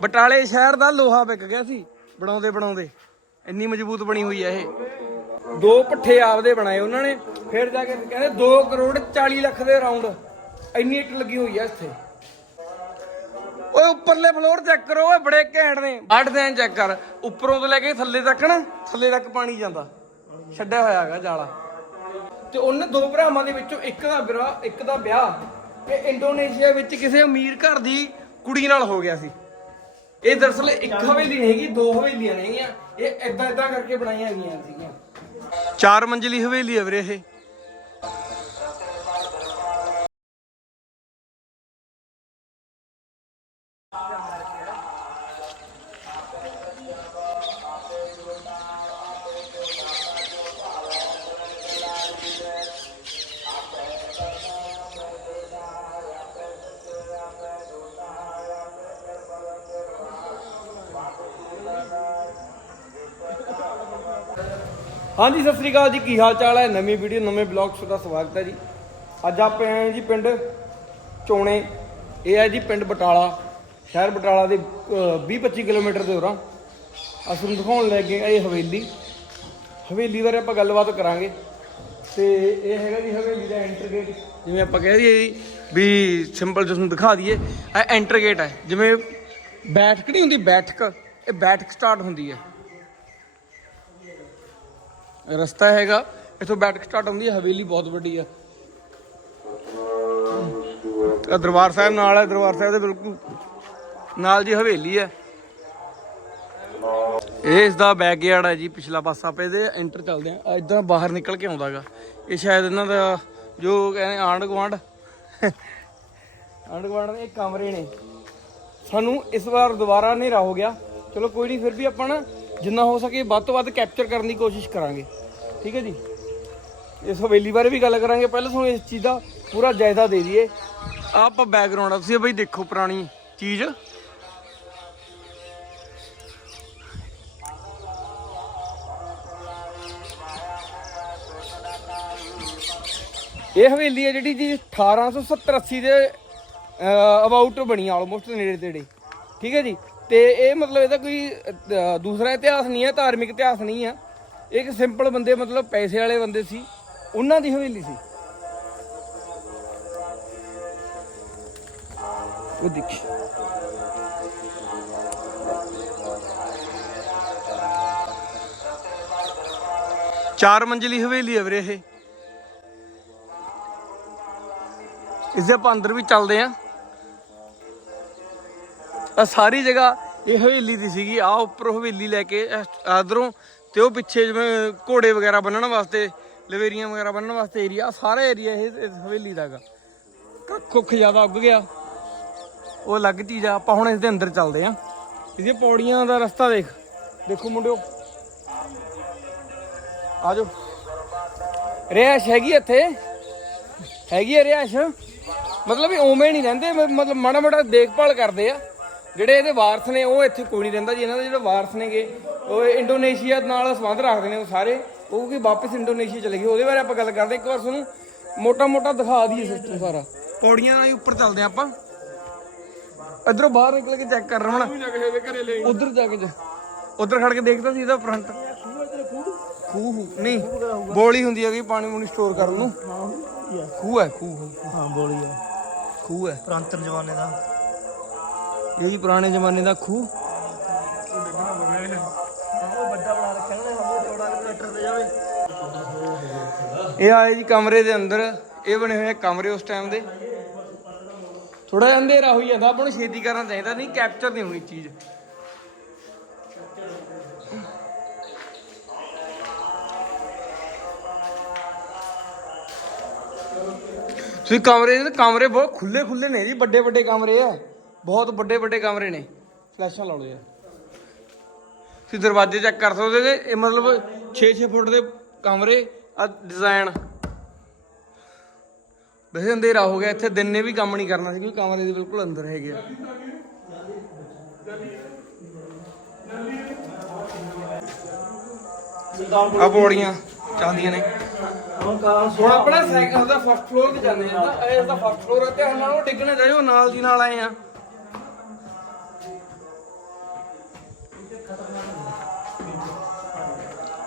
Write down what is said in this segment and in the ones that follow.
ਬਟਾਲੇ ਸ਼ਹਿਰ ਦਾ ਲੋਹਾ ਵਿਕ ਗਿਆ ਸੀ, ਬਣਾਉਂਦੇ ਬਣਾਉਂਦੇ। ਇੰਨੀ ਮਜ਼ਬੂਤ ਬਣੀ ਹੋਈ ਹੈ ਇਹ। ਦੋ ਪੱਠੇ ਆਪਦੇ ਬਣਾਏ ਉਹਨਾਂ ਨੇ, ਫਿਰ ਜਾ ਕੇ ਕਹਿੰਦੇ 2 ਕਰੋੜ 40 ਲੱਖ ਦੇ ਰਾਉਂਡ ਇੰਨੀ ਇੱਟ ਲੱਗੀ ਹੋਈ ਹੈ ਇੱਥੇ। ਓਏ ਉੱਪਰਲੇ ਫਲੋਰ ਚੈੱਕ ਕਰੋ, ਓਏ ਬੜੇ ਘੈਂਟ ਨੇ। ਅੱਡ ਦੇਨ ਚੈੱਕ ਕਰ। ਉੱਪਰੋਂ ਤੋਂ ਲੈ ਕੇ ਥੱਲੇ ਤੱਕ ਨਾ, ਥੱਲੇ ਤੱਕ ਪਾਣੀ ਜਾਂਦਾ। ਛੱਡਿਆ ਹੋਇਆ ਹੈਗਾ ਜਾਲਾ। ਤੇ ਉਹਨੇ ਦੋ ਭਰਾਵਾਂ ਦੇ ਵਿੱਚੋਂ ਇੱਕ ਦਾ ਵਿਆਹ, ਇੱਕ ਦਾ ਵਿਆਹ। ਇਹ ਇੰਡੋਨੇਸ਼ੀਆ ਵਿੱਚ ਕਿਸੇ ਅਮੀਰ ਘਰ ਦੀ ਕੁੜੀ ਨਾਲ ਹੋ ਗਿਆ ਸੀ। ਇਹ ਦਰਅਸਲ ਇੱਕ ਹਵੇਲੀ ਨਹੀਂ ਹੈਗੀ, ਦੋ ਹਵੇਲੀਆਂ ਨੇਗੀਆਂ ਇਹ ਇਦਾਂ ਇਦਾਂ ਕਰਕੇ ਬਣਾਈਆਂ ਗਈਆਂ ਸੀਗੀਆਂ। ਚਾਰ ਮੰਜ਼ਲੀ ਹਵੇਲੀ ਹੈ ਵੀਰੇ ਇਹ। ਹਾਂਜੀ, ਸਤਿ ਸ੍ਰੀ ਅਕਾਲ ਜੀ। ਕੀ ਹਾਲ ਚਾਲ ਹੈ? ਨਵੀਂ ਵੀਡੀਓ, ਨਵੇਂ ਬਲੌਗ 'ਚ ਦਾ ਸਵਾਗਤ ਹੈ ਜੀ। ਅੱਜ ਆਪਾਂ ਆਏ ਹਾਂ ਜੀ ਪਿੰਡ ਚੋਣੇ। ਇਹ ਹੈ ਜੀ ਪਿੰਡ ਬਟਾਲਾ, ਸ਼ਹਿਰ ਬਟਾਲਾ ਦੇ 20-25 ਕਿਲੋਮੀਟਰ ਦੇ ਉਰਾਂ। ਅਸੀਂ ਦਿਖਾਉਣ ਲੈ ਗਏ ਇਹ ਹਵੇਲੀ। ਹਵੇਲੀ ਬਾਰੇ ਆਪਾਂ ਗੱਲਬਾਤ ਕਰਾਂਗੇ। ਤੇ ਇਹ ਹੈਗਾ ਜੀ ਹਵੇਲੀ ਦਾ ਐਂਟਰ ਗੇਟ ਜਿਵੇਂ ਆਪਾਂ ਕਹਿ ਦਈਏ ਜੀ ਵੀ ਸਿੰਪਲ ਜਿਸ ਨੂੰ ਦਿਖਾ ਦਈਏ, ਇਹ ਐਂਟਰ ਗੇਟ ਹੈ। ਜਿਵੇਂ ਬੈਠਕ ਨਹੀਂ ਹੁੰਦੀ, ਬੈਠਕ। ਇਹ ਬੈਠਕ ਸਟਾਰਟ ਹੁੰਦੀ ਹੈ। ਰਸਤਾ ਹੈਗਾ। ਇੱਥੋਂ ਬੈਠਕ ਸਟਾਰਟ ਹੁੰਦੀ ਹੈ। ਹਵੇਲੀ ਬਹੁਤ ਵੱਡੀ ਆ। ਦਰਬਾਰ ਸਾਹਿਬ ਨਾਲ ਹੈ ਦਰਬਾਰ ਸਾਹਿਬ ਦੇ ਬਿਲਕੁਲ ਨਾਲ ਜੀ ਹਵੇਲੀ ਹੈ ਇਹ ਇਸ ਦਾ ਬੈਕਯਾਰਡ ਹੈ ਜੀ। ਪਿਛਲਾ ਪਾਸਾ ਆਪਾਂ ਇਹਦੇ ਐਂਟਰ ਚੱਲਦੇ ਆ ਇਦਾਂ ਬਾਹਰ ਨਿਕਲ ਕੇ ਆਉਂਦਾਗਾ ਇਹ ਸ਼ਾਇਦ ਇਹਨਾਂ ਦਾ ਜੋ ਕਹਿੰਦੇ ਆਂਢ ਗੁਆਂਢ। ਆਂਢ ਗੁਆਂਢ ਦੇ ਇਹ ਕਮਰੇ ਨੇ। ਸਾਨੂੰ ਇਸ ਵਾਰ ਦੁਬਾਰਾ ਹਨੇਰਾ ਹੋ ਗਿਆ। ਚਲੋ ਕੋਈ ਨਹੀਂ ਫਿਰ ਵੀ ਆਪਾਂ ਨਾ ਜਿੰਨਾ ਹੋ ਸਕੇ ਵੱਧ ਤੋਂ ਵੱਧ ਕੈਪਚਰ ਕਰਨ ਦੀ ਕੋਸ਼ਿਸ਼ ਕਰਾਂਗੇ। ਠੀਕ ਹੈ ਜੀ? ਇਸ ਹਵੇਲੀ ਬਾਰੇ ਵੀ ਗੱਲ ਕਰਾਂਗੇ। ਪਹਿਲਾਂ ਤੁਹਾਨੂੰ ਇਸ ਚੀਜ਼ ਦਾ ਪੂਰਾ ਜਾਇਜ਼ਾ ਦੇ ਦਈਏ। ਆਹ ਆਪਾਂ ਬੈਕਗ੍ਰਾਉਂਡ ਆ ਤੁਸੀਂ ਬਈ ਦੇਖੋ ਪੁਰਾਣੀ ਚੀਜ਼। ਇਹ ਹਵੇਲੀ ਹੈ ਜਿਹੜੀ ਜੀ 1870 80 ਦੇ ਅਬਾਊਟ ਬਣੀ ਆਲਮੋਸਟ ਨੇੜੇ ਤੇੜੇ। ਠੀਕ ਹੈ ਜੀ? ਤੇ ਇਹ ਮਤਲਬ ਇਹਦਾ ਕੋਈ ਅਹ, ਦੂਸਰਾ ਇਤਿਹਾਸ ਨਹੀਂ ਹੈ ਧਾਰਮਿਕ ਇਤਿਹਾਸ ਨਹੀਂ ਹੈ। ਇਹ ਇੱਕ ਸਿੰਪਲ ਬੰਦੇ ਮਤਲਬ ਪੈਸੇ ਵਾਲੇ ਬੰਦੇ ਸੀ। ਉਹਨਾਂ ਦੀ ਹਵੇਲੀ ਸੀ। ਉਹ ਦੇਖੀ। ਚਾਰ ਮੰਜ਼ਲੀ ਹਵੇਲੀ ਹੈ ਵੀਰੇ ਇਹ। ਇਸ ਦੇ ਆਪਾਂ ਅੰਦਰ ਵੀ ਚੱਲਦੇ ਆਂ। ਆ ਸਾਰੀ ਜਗ੍ਹਾ ਇਹ ਹਵੇਲੀ ਦੀ ਸੀਗੀ। ਆ ਉੱਪਰ ਹਵੇਲੀ ਲੈ ਕੇ ਆਦਰੋਂ ਤੇ ਉਹ ਪਿੱਛੇ ਜਿਵੇਂ ਘੋੜੇ ਵਗੈਰਾ ਬੰਨਣ ਵਾਸਤੇ, ਲਵੇਰੀਆਂ ਵਗੈਰਾ ਬੰਨਣ ਵਾਸਤੇ ਏਰੀਆ ਸਾਰਾ ਏਰੀਆ ਇਹ ਇਸ ਹਵੇਲੀ ਦਾਗਾ ਕੁੱਖ ਜ਼ਿਆਦਾ ਉੱਗ ਗਿਆ। ਉਹ ਅਲੱਗ ਚੀਜ਼ ਆ, ਆਪਾਂ ਹੁਣ ਇਸ ਦੇ ਅੰਦਰ ਚੱਲਦੇ ਆਂ। ਇਹਦੀਆਂ ਪੌੜੀਆਂ ਦਾ ਰਸਤਾ ਦੇਖ। ਦੇਖੋ ਮੁੰਡਿਓ। ਆਜੋ ਰਿਆਸ਼ ਹੈਗੀ ਇੱਥੇ? ਹੈਗੀ ਆ ਰਿਆਸ਼ ਮਤਲਬ ਇਹ ਉਵੇਂ ਨਹੀਂ ਰਹਿੰਦੇ, ਮਤਲਬ ਮਾੜਾ ਮਾੜਾ ਦੇਖਭਾਲ ਕਰਦੇ ਆ। ਜਿਹੜੇ ਇਹਦੇ ਵਾਰਸ ਨੇ ਉਹ ਇੱਥੇ ਕੋਈ ਨਹੀਂ ਰਹਿੰਦਾ ਜੀ। ਇਹਨਾਂ ਦੇ ਜਿਹੜੇ ਵਾਰਸ ਨੇਗੇ ਉਹ ਇੰਡੋਨੇਸ਼ੀਆ ਨਾਲ ਸੰਬੰਧ ਰੱਖਦੇ ਨੇ ਉਹ ਸਾਰੇ। ਉਹ ਕਿ ਵਾਪਸ ਇੰਡੋਨੇਸ਼ੀਆ ਚਲੇ ਗਏ। ਉਹਦੇ ਬਾਰੇ ਆਪਾਂ ਗੱਲ ਕਰਦੇ ਇੱਕ ਵਾਰ ਤੁਹਾਨੂੰ ਮੋਟਾ ਮੋਟਾ ਦਿਖਾ ਦਈਏ ਸਿਸਟਮ ਸਾਰਾ। ਪੌੜੀਆਂ ਨਾਲ ਹੀ ਉੱਪਰ ਚੱਲਦੇ ਹਾਂ ਆਪਾਂ। ਇਧਰੋਂ ਬਾਹਰ ਨਿਕਲ ਕੇ ਚੈੱਕ ਕਰ ਰਮਣਾ ਉਧਰ ਜਾ ਕੇ ਜਾ। ਉਧਰ ਖੜ ਕੇ ਦੇਖਦਾ ਸੀ ਇਹਦਾ ਫਰੰਟ ਖੂਹ ਨਹੀਂ ਬੋਲੀ ਹੁੰਦੀ ਹੈ ਕਿ ਪਾਣੀ ਪੂਣੀ ਸਟੋਰ ਕਰਨ ਨੂੰ। ਖੂਹ ਹੈ ਖੂਹ। ਹਾਂ ਬੋਲੀ ਆ ਖੂਹ ਹੈ। ਪ੍ਰਾਂਤਨ ਜਮਾਨੇ ਦਾ। ਇਹ ਜੀ ਪੁਰਾਣੇ ਜ਼ਮਾਨੇ ਦਾ ਖੂਹ। ਇਹ ਆਏ ਜੀ ਕਮਰੇ ਦੇ ਅੰਦਰ। ਇਹ ਬਣੇ ਹੋਏ ਕਮਰੇ ਉਸ ਟਾਈਮ ਦੇ। ਥੋੜਾ ਜਿਹਾ ਅੰਧੇਰਾ ਹੋਈ ਜਾਂਦਾ, ਆਪਾਂ ਨੂੰ ਛੇਤੀ ਕਰਨਾ ਚਾਹੀਦਾ, ਨਹੀਂ ਕੈਪਚਰ ਨਹੀਂ ਹੋਣੀ ਚੀਜ਼। ਤੁਸੀਂ ਕਮਰੇ ਕਮਰੇ ਬਹੁਤ ਖੁੱਲੇ ਖੁੱਲੇ ਨੇ ਜੀ ਵੱਡੇ ਵੱਡੇ ਕਮਰੇ ਆ। ਬਹੁਤ ਵੱਡੇ ਵੱਡੇ ਕਮਰੇ ਨੇ। ਫਲੈਸ਼ਾਂ ਲਾ ਲਓ ਯਾਰ। ਤੁਸੀਂ ਦਰਵਾਜ਼ੇ ਚੈੱਕ ਕਰ ਸਕਦੇ ਜੇ। ਇਹ ਮਤਲਬ 6-6 ਫੁੱਟ ਦੇ ਕਮਰੇ, ਆ ਡਿਜ਼ਾਈਨ ਵੈਸੇ ਅੰਧੇਰਾ ਹੋ ਗਿਆ। ਇੱਥੇ ਦਿਨ ਨੇ ਵੀ ਕੰਮ ਨਹੀਂ ਕਰਨਾ ਸੀ, ਕਿਉਂਕਿ ਕਮਰੇ ਦੇ ਬਿਲਕੁਲ ਅੰਦਰ ਹੈਗੇ ਆ। ਆ ਪੌੜੀਆਂ ਚੱਲਦੀਆਂ ਨੇ। ਹੁਣ ਆਪਣਾ ਸਾਈਕਲ ਦਾ ਫਸਟ ਫਲੋਰ ਤੇ ਜਾਂਦੇ ਆ। ਇਹ ਦਾ ਫਸਟ ਫਲੋਰ ਤੇ ਹੁਣ ਉਹ ਡਿੱਗਣੇ ਜਾਇਓ ਨਾਲ ਦੀ ਨਾਲ ਆਏ ਆ।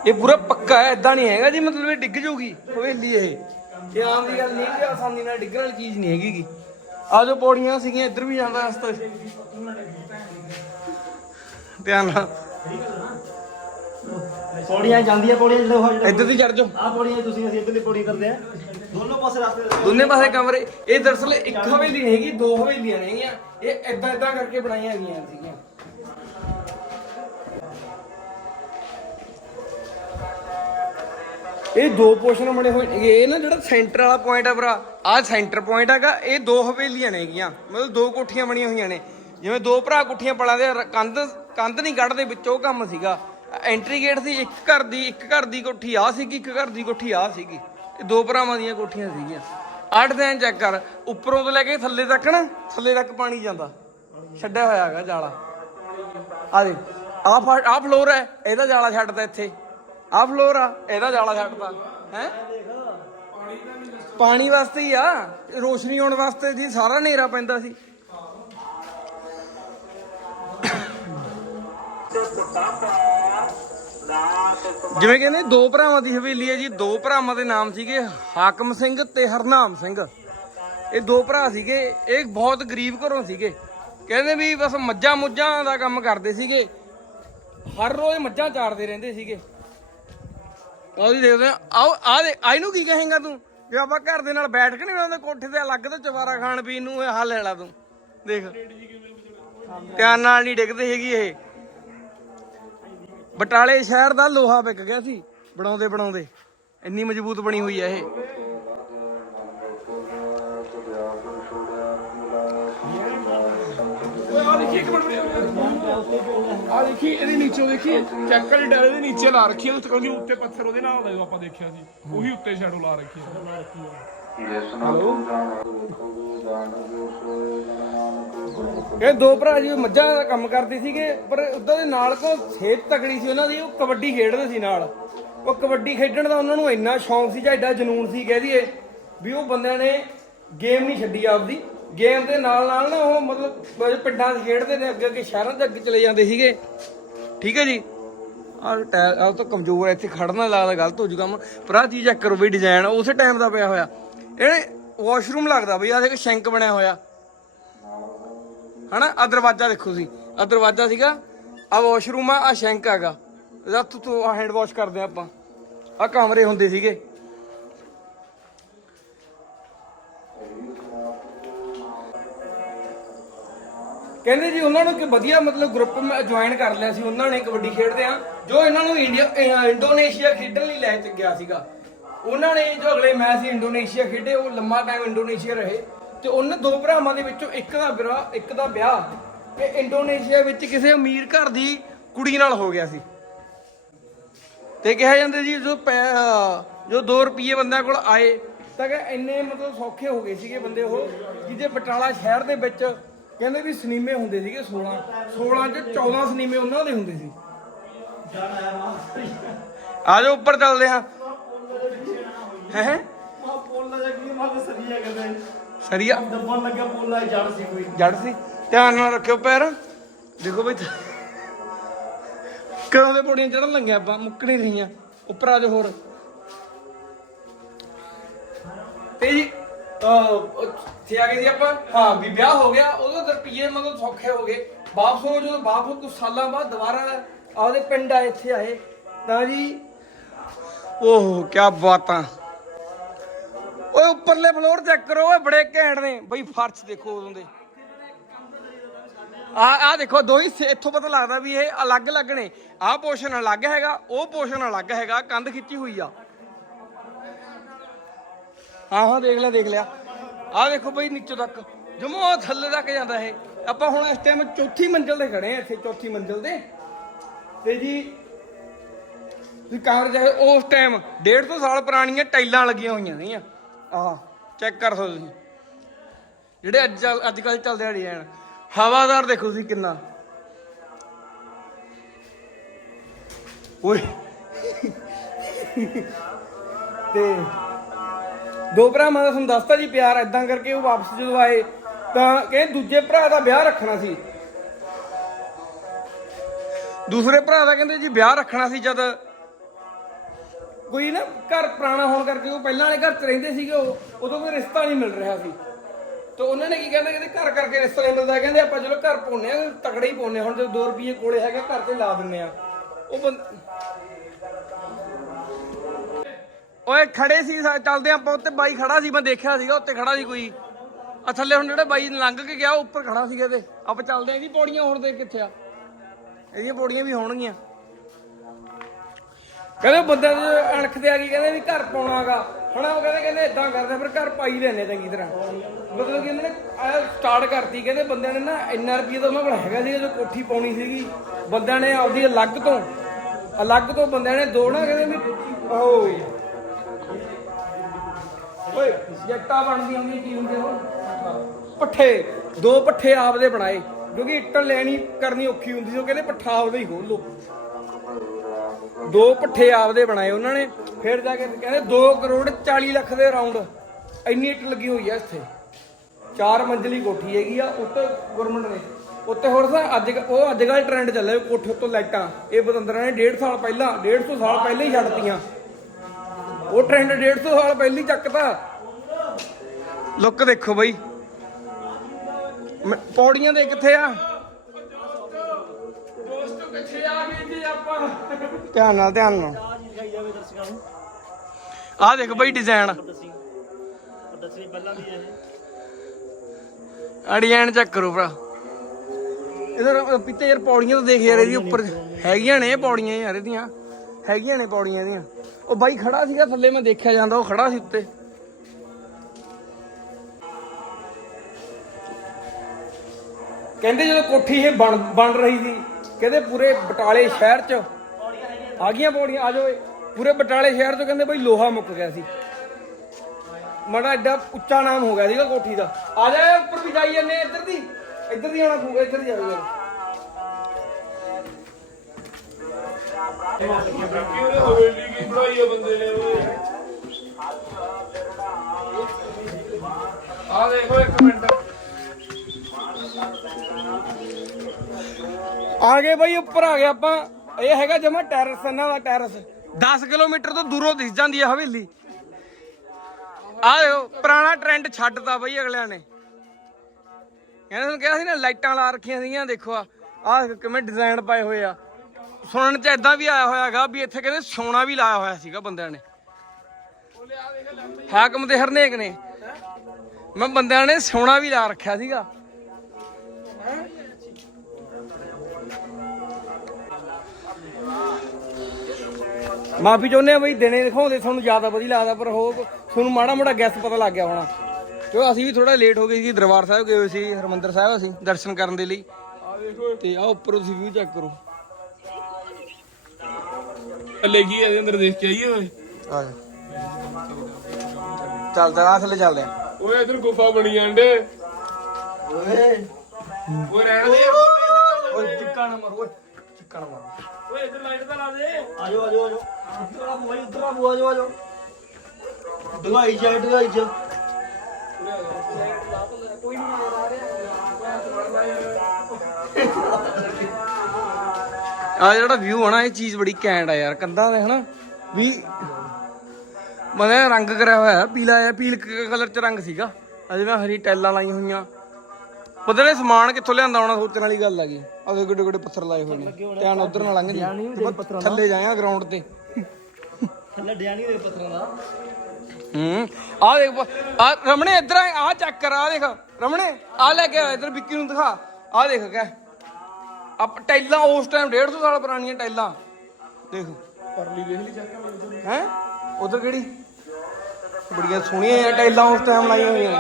ਇਹ ਪੂਰਾ ਪੱਕਾ ਹੈ ਇਦਾਂ ਨਹੀਂ ਹੈਗਾ ਜੀ ਮਤਲਬ ਇਹ ਡਿੱਗ ਜਾਊਗੀ ਹਵੇਲੀ ਇਹ। ਇਹ ਆਮ ਦੀ ਗੱਲ ਨਹੀਂ ਕਿ ਆਸਾਨੀ ਨਾਲ ਡਿੱਗਣ ਵਾਲੀ ਚੀਜ਼ ਨਹੀਂ ਹੈਗੀ ਆ ਜੋ ਪੌੜੀਆਂ ਸੀਗੀਆਂ ਇੱਧਰ ਵੀ ਜਾਂਦਾ ਰਸਤਾ। ਧਿਆਨ ਨਾਲ। ਪੌੜੀਆਂ ਜਾਂਦੀਆਂ ਪੌੜੀਆਂ ਜਿਹੜੇ ਇੱਧਰ ਦੀ ਚੜ ਜਾਓ। ਆ ਪੌੜੀਆਂ ਤੁਸੀਂ ਅਸੀਂ ਇੱਧਰਲੀ ਪੌੜੀ ਕਰਦੇ ਆ। ਦੋਨੋਂ ਪਾਸੇ ਰਸਤੇ ਦੋਨੇ ਪਾਸੇ ਕਮਰੇ। ਇਹ ਦਰਅਸਲ ਇੱਕ ਹਵੇਲੀ ਨਹੀਂ ਹੈਗੀ ਦੋ ਹਵੇਲੀਆਂ ਨੇਗੀਆਂ ਇਹ ਇਦਾਂ ਇਦਾਂ ਕਰਕੇ ਬਣਾਈਆਂ ਗਈਆਂ ਸੀਗੀਆਂ। ਇਹ ਦੋ ਪੋਰਸ਼ਨ ਬਣੇ ਹੋਏ ਨੇ। ਇਹ ਨਾ ਜਿਹੜਾ ਸੈਂਟਰ ਵਾਲਾ ਪੁਆਇੰਟ ਆ ਭਰਾ ਆਹ ਸੈਂਟਰ ਪੁਆਇੰਟ ਹੈਗਾ ਇਹ ਦੋ ਹਵੇਲੀਆਂ ਨੇਗੀਆਂ ਮਤਲਬ ਦੋ ਕੋਠੀਆਂ ਬਣੀਆਂ ਹੋਈਆਂ ਨੇ। ਜਿਵੇਂ ਦੋ ਭਰਾ ਕੋਠੀਆਂ ਪਲਾਦੇ ਆ, ਕੰਧ ਕੰਧ ਨਹੀਂ ਕੱਢਦੇ ਵਿੱਚ ਉਹ ਕੰਮ ਸੀਗਾ। ਐਂਟਰੀ ਗੇਟ ਸੀ ਇੱਕ ਘਰ ਦੀ ਇੱਕ ਘਰ ਦੀ ਕੋਠੀ ਆ ਸੀਗੀ ਇੱਕ ਘਰ ਦੀ ਕੋਠੀ ਆ ਸੀਗੀ। ਇਹ ਦੋ ਭਰਾਵਾਂ ਦੀਆਂ ਕੋਠੀਆਂ ਸੀਗੀਆਂ। ਅੱਠ ਦਿਨ ਚੈੱਕ ਕਰ ਉੱਪਰੋਂ ਤੋਂ ਲੈ ਕੇ ਥੱਲੇ ਤੱਕ ਨਾ ਥੱਲੇ ਤੱਕ ਪਾਣੀ ਜਾਂਦਾ। ਛੱਡਿਆ ਹੋਇਆ ਹੈਗਾ ਜਾਲਾ। ਆ ਦੇ ਆ ਆ ਫਲੋਰ ਹੈ ਇਹਦਾ ਜਾਲਾ ਛੱਡਦਾ ਇੱਥੇ। ਆ ਫਲੋਰ ਆ, ਇਹਦਾ ਜਾਲਾ ਛੱਡਦਾ ਹੈ? ਪਾਣੀ ਵਾਸਤੇ ਹੀ ਆ, ਰੋਸ਼ਨੀ ਆਉਣ ਵਾਸਤੇ ਜੀ, ਸਾਰਾ ਹਨੇਰਾ ਪੈਂਦਾ ਸੀ। ਜਿਵੇਂ ਕਹਿੰਦੇ, ਦੋ ਭਰਾਵਾਂ ਦੀ ਹਵੇਲੀ ਹੈ ਜੀ, ਦੋ ਭਰਾਵਾਂ ਦੇ ਨਾਮ ਸੀਗੇ ਹਾਕਮ ਸਿੰਘ ਤੇ ਹਰਨਾਮ ਸਿੰਘ। ਇਹ ਦੋ ਭਰਾ ਸੀਗੇ, ਇਹ ਬਹੁਤ ਗਰੀਬ ਘਰੋਂ ਸੀਗੇ। ਕਹਿੰਦੇ ਵੀ ਬਸ ਮੱਝਾਂ ਮੁੱਝਾਂ ਦਾ ਕੰਮ ਕਰਦੇ ਸੀਗੇ। ਹਰ ਰੋਜ਼ ਮੱਝਾਂ ਚਾਰਦੇ ਰਹਿੰਦੇ ਸੀਗੇ। ਉਹਦੀ ਦੇਖਦੇ ਆ ਆਓ ਆ ਦੇ ਆ ਇਹਨੂੰ ਕੀ ਕਹੇਗਾ ਤੂੰ? ਵੀ ਆਪਾਂ ਘਰ ਦੇ ਨਾਲ ਬੈਠ ਕੇ ਨਹੀਂ ਉਹਨਾਂ ਦੇ ਕੋਠੇ ਤੇ ਅਲੱਗ ਤੋਂ ਚਵਾਰਾ ਖਾਣ ਪੀਣ ਨੂੰ ਇਹ ਹੱਲ ਲੈਣਾ ਤੂੰ। ਦੇਖ। ਧਿਆਨ ਨਾਲ ਨਹੀਂ ਡਿੱਗਦੇ ਹੈਗੀ ਇਹ। ਬਟਾਲੇ ਸ਼ਹਿਰ ਦਾ ਲੋਹਾ ਵਿਕ ਗਿਆ ਸੀ ਬਣਾਉਂਦੇ ਬਣਾਉਂਦੇ ਇੰਨੀ ਮਜ਼ਬੂਤ ਬਣੀ ਹੋਈ ਆ ਇਹ। ਇੱਕ ਮਿੰਟ ਆ ਦੇਖੀ ਇਹਦੇ ਨੀਚੇ ਦੇਖੀ ਚੈੱਕਰ ਡੈਲ ਦੇ ਨੀਚੇ ਲਾ ਰੱਖੀ ਹੈ ਉੱਤੇ ਕਿਉਂਕਿ ਉੱਤੇ ਪੱਥਰ ਉਹਦੇ ਨਾਲ ਦਾ ਜਦੋਂ ਆਪਾਂ ਦੇਖਿਆ ਸੀ ਉਹੀ ਉੱਤੇ ਸ਼ੈਡੋ ਲਾ ਰੱਖੀ ਹੈ ਇਹ ਦੋ ਭਰਾ ਜੀ ਮੱਝਾਂ ਦਾ ਕੰਮ ਕਰਦੇ ਸੀਗੇ ਪਰ ਉਦਾਂ ਦੇ ਨਾਲ ਕੋ ਸਿਹਤ ਤਕੜੀ ਸੀ ਉਹਨਾਂ ਦੀ ਉਹ ਕਬੱਡੀ ਖੇਡਦੇ ਸੀ ਨਾਲ। ਉਹ ਕਬੱਡੀ ਖੇਡਣ ਦਾ ਉਹਨਾਂ ਨੂੰ ਇੰਨਾ ਸ਼ੌਂਕ ਸੀ ਜਾਂ ਐਡਾ ਜਨੂਨ ਸੀ ਕਹਿ ਦਈਏ ਵੀ ਉਹ ਬੰਦਿਆਂ ਨੇ ਗੇਮ ਨਹੀਂ ਛੱਡੀ ਆਪਦੀ। ਗੇਮ ਦੇ ਨਾਲ ਨਾਲ ਨਾ ਉਹ ਮਤਲਬ ਪਿੰਡਾਂ 'ਚ ਖੇਡਦੇ ਨੇ, ਅੱਗੇ ਅੱਗੇ ਸ਼ਹਿਰਾਂ 'ਚ ਅੱਗੇ ਚਲੇ ਜਾਂਦੇ ਸੀਗੇ। ਠੀਕ ਹੈ ਜੀ? ਆਹ ਟਾਇਰ ਆਹ ਤਾਂ ਕਮਜ਼ੋਰ ਹੈ, ਇੱਥੇ ਖੜਨਾ ਲੱਗਦਾ ਗਲਤ ਹੋ ਜੂ ਕੰਮ ਪਰ ਆਹ ਚੀਜ਼ ਚੈੱਕ ਕਰੋ ਵੀ ਡਿਜ਼ਾਈਨ ਉਸੇ ਟਾਈਮ ਦਾ ਪਿਆ ਹੋਇਆ। ਇਹਨੇ ਵਾਸ਼ਰੂਮ ਲੱਗਦਾ ਬਈ, ਆਹ ਦੇਖ ਸ਼ੈਂਕ ਬਣਿਆ ਹੋਇਆ। ਹਨਾ? ਆ ਦਰਵਾਜ਼ਾ ਦੇਖੋ ਤੁਸੀਂ। ਆ ਦਰਵਾਜ਼ਾ ਸੀਗਾ ਆ ਵਾਸ਼ਰੂਮ ਆ ਆ ਸ਼ੈਂਕ ਹੈਗਾ। ਇਹਦਾ ਤੂੰ ਹੈਂਡ ਵਾਸ਼ ਕਰਦੇ ਆ ਆਪਾਂ। ਆ ਕਮਰੇ ਹੁੰਦੇ ਸੀਗੇ। ਕਹਿੰਦੇ ਜੀ ਉਹਨਾਂ ਨੂੰ ਕਿ ਵਧੀਆ ਮਤਲਬ ਗਰੁੱਪ ਮੈਂ ਜੁਆਇਨ ਕਰ ਲਿਆ ਸੀ, ਉਹਨਾਂ ਨੇ ਕਬੱਡੀ ਖੇਡਦੇ ਆ। ਜੋ ਇਹਨਾਂ ਨੂੰ ਇੰਡੀਆ ਇੰਡੋਨੇਸ਼ੀਆ ਖੇਡਣ ਲਈ ਲੈ ਚ ਗਿਆ ਸੀਗਾ। ਉਹਨਾਂ ਨੇ ਜੋ ਅਗਲੇ ਮੈਚ ਸੀ ਇੰਡੋਨੇਸ਼ੀਆ ਖੇਡੇ, ਉਹ ਲੰਮਾ ਟਾਈਮ ਇੰਡੋਨੇਸ਼ੀਆ ਰਹੇ। ਤੇ ਉਹਨਾਂ ਦੋ ਭਰਾਵਾਂ ਦੇ ਵਿੱਚੋਂ ਇੱਕ ਦਾ ਵਿਆਹ ਇੱਕ ਦਾ ਵਿਆਹ। ਇਹ ਇੰਡੋਨੇਸ਼ੀਆ ਵਿੱਚ ਕਿਸੇ ਅਮੀਰ ਘਰ ਦੀ ਕੁੜੀ ਨਾਲ ਹੋ ਗਿਆ ਸੀ। ਤੇ ਕਿਹਾ ਜਾਂਦਾ ਜੀ, ਜੋ ਪੈ- ਜੋ 2 ਰੁਪਏ ਬੰਦਿਆਂ ਕੋਲ ਆਏ, ਤਾਂ ਕਿ ਇੰਨੇ ਮਤਲਬ ਸੌਖੇ ਹੋ ਗਏ ਸੀਗੇ ਬੰਦੇ ਉਹ, ਜਿਹਦੇ ਬਟਾਲਾ ਸ਼ਹਿਰ ਦੇ ਵਿੱਚ ਕਹਿੰਦੇ ਵੀ ਸਨੀਮੇ ਹੁੰਦੇ ਸੀਗੇ 16 16 ਚ 14 ਸਨੀਮੇ ਉਹਨਾਂ ਦੇ ਹੁੰਦੇ ਸੀ। ਆ ਜਾਓ, ਉੱਪਰ ਚੱਲਦੇ ਹਾਂ। ਹੈ ਮਾ ਸਰੀਆ? ਦੱਬਣ ਲੱਗਾ ਪੋਲ ਜੜ ਸੀ। ਕੋਈ ਜੜ ਸੀ ਧਿਆਨ ਨਾਲ ਰੱਖਿਓ ਪੈਰ। ਦੇਖੋ ਬਈ ਕਦੋਂ ਦੇ ਪੌੜੀਆਂ ਚੜਨ ਲੱਗਿਆ ਆਪਾਂ ਮੁੱਕ ਨਹੀਂ ਰਹੀਆਂ। ਉੱਪਰ ਆ ਜਾਓ ਹੋਰ। ਤੇ ਜੀ ਅਹ ਇੱਥੇ ਆ ਗਏ ਸੀ ਆਪਾਂ। ਹਾਂ, ਵੀ ਵਿਆਹ ਹੋ ਗਿਆ, ਉਦੋਂ ਤੇ ਰੁਪਈਏ ਮਤਲਬ ਸੌਖੇ ਹੋ ਗਏ। ਵਾਪਸ ਹੋ ਜਦੋਂ ਵਾਪਸ ਕੁਝ ਸਾਲਾਂ ਬਾਅਦ ਦੁਬਾਰਾ ਆਪਦੇ ਪਿੰਡ ਆਏ, ਇੱਥੇ ਆਏ। ਤਾਂ ਜੀ, ਓਹ ਕੀ ਬਾਤਾਂ। ਓਏ, ਉੱਪਰਲੇ ਫਲੋਰ ਚੈੱਕ ਕਰੋ, ਓਏ, ਬੜੇ ਘੈਂਟ ਨੇ। ਬਈ, ਫਰਸ਼ ਦੇਖੋ ਉਦੋਂ ਦੇ। ਆ ਆ ਦੇਖੋ ਦੋ ਹੀ ਸੇ- ਇੱਥੋਂ ਪਤਾ ਲੱਗਦਾ ਵੀ ਇਹ ਅਲੱਗ-ਅਲੱਗ ਨੇ। ਆਹ ਪੋਰਸ਼ਨ ਅਲੱਗ ਹੈਗਾ, ਉਹ ਪੋਰਸ਼ਨ ਅਲੱਗ ਹੈਗਾ, ਕੰਧ ਖਿੱਚੀ ਹੋਈ ਆ। ਆਹੋ ਦੇਖ ਲਿਆ ਦੇਖ ਲਿਆ। ਆਹ ਦੇਖੋ ਬਈ, ਨੀਚੇ ਤੱਕ। ਜਮੋ ਥੱਲੇ ਤੱਕ ਜਾਂਦਾ ਇਹ। ਆਪਾਂ ਹੁਣ ਇਸ ਟਾਈਮ ਚੌਥੀ ਮੰਜ਼ਲ ਤੇ ਖੜੇ ਆ ਇੱਥੇ, ਚੌਥੀ ਮੰਜ਼ਲ ਤੇ। ਤੇ ਜੀ, ਤੁਸੀਂ ਕਮਰੇ ਜਾਏ ਉਸ ਟਾਈਮ 150 ਸਾਲ ਪੁਰਾਣੀਆਂ ਟਾਈਲਾਂ ਲੱਗੀਆਂ ਹੋਈਆਂ ਸੀਗੀਆਂ ਆਹ ਚੈੱਕ ਕਰ ਸਕਦੇ ਤੁਸੀਂ। ਜਿਹੜੇ ਅੱਜ ਅੱਜ ਕੱਲ ਚੱਲਦੇ ਆ ਡਿਜ਼ਾਈਨ ਹਵਾਦਾਰ ਦੇਖੋ ਤੁਸੀਂ ਕਿੰਨਾ। ਓਏ। ਤੇ ਦੋ ਭਰਾਵਾਂ ਦਾ ਤੁਹਾਨੂੰ ਦੱਸਤਾ ਜੀ ਪਿਆਰ ਐਦਾਂ ਕਰਕੇ ਉਹ ਵਾਪਸ ਜਦੋਂ ਆਏ, ਤਾਂ ਕਹਿੰਦੇ ਦੂਜੇ ਭਰਾ ਦਾ ਵਿਆਹ ਰੱਖਣਾ ਸੀ। ਦੂਸਰੇ ਭਰਾ ਦਾ ਕਹਿੰਦੇ ਜੀ ਵਿਆਹ ਰੱਖਣਾ ਸੀ ਜਦ। ਕੋਈ ਨਾ ਘਰ ਪੁਰਾਣਾ ਹੋਣ ਕਰਕੇ ਉਹ ਪਹਿਲਾਂ ਵਾਲੇ ਘਰ 'ਚ ਰਹਿੰਦੇ ਸੀਗੇ, ਉਹ ਉਦੋਂ ਕੋਈ ਰਿਸ਼ਤਾ ਨਹੀਂ ਮਿਲ ਰਿਹਾ ਸੀ। ਤੇ ਉਹਨਾਂ ਨੇ ਕੀ ਕਹਿੰਦੇ ਕਹਿੰਦੇ ਘਰ ਕਰਕੇ ਰਿਸ਼ਤਾ ਨਹੀਂ ਮਿਲਦਾ, ਕਹਿੰਦੇ ਆਪਾਂ ਚਲੋ ਘਰ ਪਾਉਨੇ ਆ ਤਕੜੇ ਹੀ ਪਾਉਨੇ ਆ ਹੁਣ ਜਦੋਂ 2 ਰੁਪਏ ਕੋਲੇ ਹੈਗੇ ਘਰ ਤੇ ਲਾ ਦਿੰਨੇ ਆ ਉਹ ਬੰਦ ਓਏ ਖੜੇ ਸੀ ਸਾ- ਚੱਲਦੇ ਆਪਾਂ ਉੱਤੇ। ਬਾਈ ਖੜਾ ਸੀ ਮੈਂ ਦੇਖਿਆ ਸੀਗਾ ਉੱਤੇ ਖੜਾ ਸੀ ਕੋਈ। ਆ ਥੱਲੇ ਹੁਣ ਜਿਹੜਾ ਬਾਈ ਲੰਘ ਕੇ ਗਿਆ ਉਹ ਉੱਪਰ ਖੜਾ ਸੀਗਾ ਤੇ ਆਪਾਂ ਚੱਲਦੇ ਆ ਇਹਦੀ ਪੌੜੀਆਂ ਹੁਣ ਦੇ ਕਿੱਥੇ ਆ। ਇਹਦੀਆਂ ਪੌੜੀਆਂ ਵੀ ਹੋਣਗੀਆਂ। ਕਹਿੰਦੇ ਬੰਦੇ ਦੇ ਅਣਖ ਤੇ ਆ ਗਈ ਕਹਿੰਦੇ ਵੀ ਘਰ ਪਾਉਣਾਗਾ ਹੁਣ ਉਹ ਕਹਿੰਦੇ ਕਹਿੰਦੇ ਇਦਾਂ ਕਰਦੇ ਆ, ਫਿਰ ਘਰ ਪਾਈ ਲੈਣੇ ਚੰਗੀ ਤਰ੍ਹਾਂ। ਮਤਲਬ ਕਿ ਇਹਨਾਂ ਨੇ ਸਟਾਰਟ ਕਰਤੀ ਕਹਿੰਦੇ ਬੰਦਿਆਂ ਨੇ ਨਾ ਇੰਨਾ ਰੁਪਈਆ ਤਾਂ ਉਹਨਾਂ ਕੋਲ ਹੈਗਾ ਸੀ ਜੋ ਕੋਠੀ ਪਾਉਣੀ ਸੀਗੀ। ਬੰਦਿਆਂ ਨੇ ਆਪਦੀ ਅਲੱਗ ਤੋਂ ਅਲੱਗ ਤੋਂ ਬੰਦਿਆਂ ਨੇ ਦੋ ਨਾ ਕਹਿੰਦੇ ਵੀ ਓਏ ਓਏ, ਜੱਟਾਂ ਬਣਦੀਆਂ ਹੁੰਦੀਆਂ, ਕੀ ਹੁੰਦੇ ਉਹ? ਪੱਠੇ, ਦੋ ਪੱਠੇ ਆਪਦੇ ਬਣਾਏ, ਕਿਉਂਕਿ ਇੱਟ ਲੈਣੀ ਕਰਨੀ ਔਖੀ ਹੁੰਦੀ ਸੀ, ਉਹ ਕਹਿੰਦੇ ਪੱਠਾ ਆਪਦਾ ਹੀ ਖੋਲ ਲਓ। ਦੋ ਪੱਠੇ ਆਪਦੇ ਬਣਾਏ ਉਹਨਾਂ ਨੇ, ਫਿਰ ਜਾ ਕੇ ਕਹਿੰਦੇ 2 ਕਰੋੜ 40 ਲੱਖ ਦੇ ਰਾਉਂਡ ਇੰਨੀ ਇੱਟ ਲੱਗੀ ਹੋਈ ਆ ਇੱਥੇ। ਚਾਰ ਮੰਜ਼ਲੀ ਕੋਠੀ ਹੈਗੀ ਆ, ਉੱਤੇ ਗਵਰਨਮੈਂਟ ਨੇ। ਉੱਤੇ ਹੋਰ ਸਾ ਅੱਜ ਉਹ ਅੱਜ ਕੱਲ ਟ੍ਰੈਂਡ ਚੱਲਿਆ, ਕੋਠੇ ਤੋਂ ਲਾਈਟਾਂ। ਇਹ ਬਤੰਦਰਾਂ ਨੇ 1.5 ਸਾਲ ਪਹਿਲਾਂ 150 ਸਾਲ ਪਹਿਲਾਂ ਹੀ ਛੱਡਤੀਆਂ ਉਹ ਟ੍ਰੈਂਡ 150 ਸਾਲ ਪਹਿਲੀ ਹੀ ਚੱਕਤਾ ਲੁੱਕ ਦੇਖੋ ਬਈ। ਪੌੜੀਆਂ ਦੇ ਕਿੱਥੇ ਆ? ਦੋਸਤੋ ਕਿੱਥੇ ਆ ਗਏ ਜੀ ਆਪਾਂ ਧਿਆਨ ਨਾਲ ਧਿਆਨ ਨਾਲ। ਆ ਜੀ ਦਿਖਾਈ ਜਾਵੇ ਆਹ ਦੇਖ ਬਈ ਡਿਜ਼ਾਈਨ ਦੱਸੀ ਪਹਿਲਾਂ ਵੀ ਇਹ ਡਿਜ਼ਾਈਨ ਚੈੱਕ ਕਰੋ ਭਰਾ। ਇਧਰ ਪਿੱਤੇ ਯਾਰ ਪੌੜੀਆਂ ਤਾਂ ਦੇਖ ਯਾਰ ਇਹਦੀ ਉੱਪਰ ਹੈਗੀਆਂ ਨੇ ਪੌੜੀਆਂ ਯਾਰ ਇਹਦੀਆਂ। ਹੈਗੀਆਂ ਨੇ ਪੌੜੀਆਂ ਇਹਦੀਆਂ। ਉਹ ਬਾਈ ਖੜਾ ਸੀਗਾ ਥੱਲੇ ਮੈਂ ਦੇਖਿਆ ਜਾਂਦਾ ਉਹ ਖੜਾ ਸੀ ਉੱਤੇ। ਕਹਿੰਦੇ ਜਦੋਂ ਕੋਠੀ ਇਹ ਬਣ ਬਣ ਰਹੀ ਸੀ ਕਹਿੰਦੇ ਪੂਰੇ ਬਟਾਲੇ ਸ਼ਹਿਰ 'ਚ। ਆ ਗਈਆਂ ਪੌੜੀਆਂ ਆ ਜਾਓ ਏ। ਪੂਰੇ ਬਟਾਲੇ ਸ਼ਹਿਰ 'ਚ ਕਹਿੰਦੇ ਬਈ ਲੋਹਾ ਮੁੱਕ ਗਿਆ ਸੀ। ਮੜਾ ਐਡਾ ਉੱਚਾ ਨਾਮ ਹੋ ਗਿਆ ਸੀਗਾ ਕੋਠੀ ਦਾ। ਆ ਜਾ ਉੱਪਰ ਵੀ ਜਾਈ ਜਾਂਦੇ ਆ, ਇੱਧਰ ਦੀ। ਇੱਧਰ ਦੀ ਆਉਣਾ ਪਊਗਾ ਇੱਧਰ ਜਾਊਗਾ ਕਿਉਂ ਹਵੇਲੀ ਕੀ ਬਣਾਈ ਆ ਬੰਦੇ ਨੇ ਓਏ ਆ ਦੇਖੋ ਇੱਕ ਮਿੰਟ। ਆ ਗਏ ਬਈ ਉੱਪਰ ਆ ਗਏ ਆਪਾਂ। ਇਹ ਹੈਗਾ ਜਮਾ ਟੈਰਸ ਇਹਨਾਂ ਦਾ ਟੈਰਸ। 10 ਕਿਲੋਮੀਟਰ ਤੋਂ ਦੂਰੋਂ ਦਿਸ ਜਾਂਦੀ ਹੈ ਹਵੇਲੀ। ਆ ਦੇਖੋ ਪੁਰਾਣਾ ਟ੍ਰੈਂਡ ਛੱਡਤਾ ਬਈ ਅਗਲਿਆਂ ਨੇ। ਇਹਨਾਂ ਨੂੰ ਕਿਹਾ ਸੀ ਨਾ ਲਾਈਟਾਂ ਲਾ ਰੱਖੀਆਂ ਸੀਗੀਆਂ ਦੇਖੋ ਆ। ਆ ਕਿਵੇਂ ਡਿਜ਼ਾਈਨ ਪਾਏ ਹੋਏ ਆ। ਸੁਣਨ ਚ ਇਦਾਂ ਵੀ ਆਇਆ ਹੋਇਆਗਾ ਵੀ ਇੱਥੇ ਕਹਿੰਦੇ ਸੋਨਾ ਵੀ ਲਾਇਆ ਹੋਇਆ ਸੀਗਾ ਬੰਦਿਆਂ ਨੇ। ਹਾਕਮ ਤੇ ਹਰਨੇਕ ਨੇ। ਮੈਂ ਬੰਦਿਆਂ ਨੇ ਸੋਨਾ ਵੀ ਲਾ ਰੱਖਿਆ ਸੀਗਾ। ਮਾਫੀ ਚਾਹੁੰਦੇ ਆ ਬਈ, ਦਿਨੇ ਦਿਖਾਉਂਦੇ ਤੁਹਾਨੂੰ ਜ਼ਿਆਦਾ ਵਧੀਆ ਲੱਗਦਾ, ਪਰ ਹੋ ਤੁਹਾਨੂੰ ਮਾੜਾ ਮੋੜਾ ਗੈਸ ਪਤਾ ਲੱਗ ਗਿਆ ਹੋਣਾ। ਕਿਉਂ ਅਸੀਂ ਵੀ ਥੋੜਾ ਲੇਟ ਹੋ ਗਏ ਸੀ, ਦਰਬਾਰ ਸਾਹਿਬ ਗਏ ਹੋਏ ਸੀ, ਹਰਮੰਦਰ ਸਾਹਿਬ ਅਸੀਂ ਦਰਸ਼ਨ ਕਰਨ ਦੇ ਲਈ। ਤੇ ਆ ਉੱਪਰੋਂ ਤੁਸੀਂ ਵਿਊ ਚੈੱਕ ਕਰੋ। ਥੱਲੇ ਕੀ ਆ ਇਹਦੇ ਅੰਦਰ ਦੇਖ ਕੇ ਆਈਏ ਓਏ। ਆ ਜਾ ਚੱਲਦਾ ਆ ਥੱਲੇ ਚੱਲਦੇ ਆ। ਓਏ ਇਧਰ ਗੁਫਾ ਬਣੀ ਜਾਂਦੇ ਓਏ। ਓਏ ਰਹਿਣ ਦੇ। ਓਏ ਚਿੱਕਾ ਨਾ ਮਾਰੋ ਓਏ ਚਿੱਕਾ ਨਾ ਮਾਰੋ। ਓਏ ਇਧਰ ਲਾਈਟ ਤਾਂ ਲਾ ਦੇ। ਆਜੋ ਆਜੋ ਆਜੋ। ਉੱਧਰ ਆ ਬੂਆ ਉੱਧਰ ਆ ਬੂਆ ਆਜੋ। ਆਜੋ ਢਗਾਈ ਜਾ। ਢਗਾਈ ਜਾ ਆ ਜਿਹੜਾ ਵਿਊ ਆ ਨਾ ਇਹ ਚੀਜ਼ ਬੜੀ ਘੈਂਟ ਆ ਯਾਰ ਕੰਧਾਂ ਦੇ ਹਨਾ ਵੀ ਮਨੇ ਰੰਗ ਕਰਿਆ ਹੋਇਆ ਪੀਲਾ ਆ ਪੀਲ ਕਲਰ ਚ ਰੰਗ ਸੀਗਾ ਅਜੇ ਮੈਂ ਹਰੀ ਟੈਲਾਂ ਲਾਈ ਹੋਈਆਂ। ਪਤਾ ਨਹੀਂ ਸਮਾਨ ਕਿੱਥੋਂ ਲਿਆਂਦਾ ਹੋਣਾ ਸੋਚਣ ਵਾਲੀ ਗੱਲ ਆ ਗਈ। ਆਦੇ ਗੱਡੇ ਗੱਡੇ ਪੱਥਰ ਲਾਏ ਹੋਏ ਨੇ ਧਿਆਨ ਉਧਰ ਨਾਲ ਲੰਘ ਜੀ ਥੱਲੇ ਜਾਇਆ ਗਰਾਊਂਡ ਤੇ। ਥੱਲੇ ਡਿਆਣੀ ਦੇ ਪੱਥਰਾਂ ਦਾ। ਹੂੰ ਆ ਦੇਖ ਆ ਰਮਣੇ ਇੱਧਰ ਆ ਚੈੱਕ ਕਰ ਆ ਦੇਖ ਰਮਣੇ ਆ ਲੈ ਕੇ ਆ ਇੱਧਰ ਵਿੱਕੀ ਨੂੰ ਦਿਖਾ। ਆ ਦੇਖ ਕਹ। ਆਪ ਟੈਲਾਂ ਉਸ ਟਾਈਮ 150 ਸਾਲ ਪੁਰਾਣੀਆਂ ਟੈਲਾਂ ਦੇਖ, ਪਰਲੀ ਦੇਖ ਲਈ ਚੱਕ ਹੈ? ਉਧਰ ਕਿਹੜੀ? ਬੜੀਆਂ ਸੋਹਣੀਆਂ ਇਹ ਟੈਲਾਂ ਉਸ ਟਾਈਮ ਲਾਈਆਂ ਹੋਈਆਂ ਨੇ।